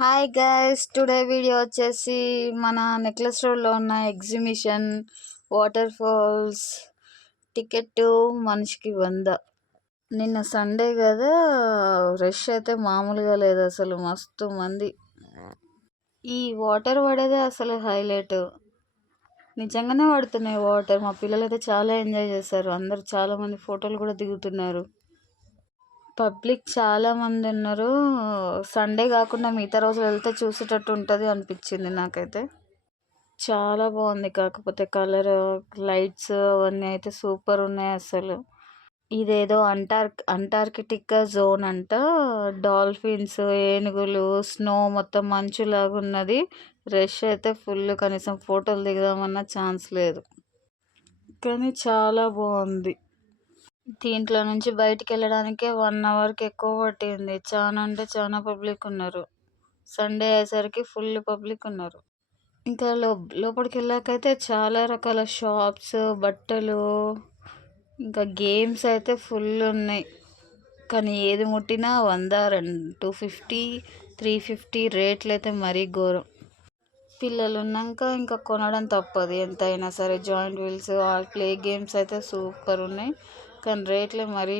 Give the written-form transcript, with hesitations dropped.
Hi guys, today video వచ్చేసి మన necklace రోడ్లో ఉన్న ఎగ్జిబిషన్ వాటర్ ఫాల్స్ టికెట్ మనిషికి 100. నిన్న సండే కదా, రష్ అయితే మామూలుగా లేదు, అసలు మస్తు మంది. ఈ వాటర్ పడేదే అసలు హైలైట్. నిజంగానే పడుతున్నాయి వాటర్. మా పిల్లలు అయితే చాలా ఎంజాయ్ చేశారు. అందరు చాలా మంది ఫోటోలు కూడా దిగుతున్నారు. పబ్లిక్ చాలా మంది ఉన్నారు. సండే కాకుండా మిగతా రోజులు వెళ్తే చూసేటట్టు ఉంటుంది అనిపించింది నాకైతే. చాలా బాగుంది. కాకపోతే కలర్, లైట్స్ అవన్నీ అయితే సూపర్ ఉన్నాయి అసలు. ఇదేదో అంటార్కిటిక్ జోన్ అంట. డాల్ఫిన్స్, ఏనుగులు, స్నో మొత్తం మంచులాగా ఉన్నది. రష్ అయితే ఫుల్. కనీసం ఫోటోలు దిగదామన్నా ఛాన్స్ లేదు. కానీ చాలా బాగుంది. దీంట్లో నుంచి బయటికి వెళ్ళడానికే 1 అవర్కి ఎక్కువ పట్టింది. చాలా అంటే చాలా పబ్లిక్ ఉన్నారు. సండే అయ్యేసరికి ఫుల్ పబ్లిక్ ఉన్నారు. ఇంకా లోపలికి వెళ్ళాకైతే చాలా రకాల షాప్స్, బట్టలు, ఇంకా గేమ్స్ అయితే ఫుల్ ఉన్నాయి. కానీ ఏది ముట్టినా 100, 250, 350 రేట్లు అయితే మరీ ఘోరం. పిల్లలు ఉన్నాక ఇంకా కొనడం తప్పదు ఎంతైనా సరే. జాయింట్ వీల్స్, ప్లే గేమ్స్ అయితే సూపర్ ఉన్నాయి. కానీ రేట్లు మరీ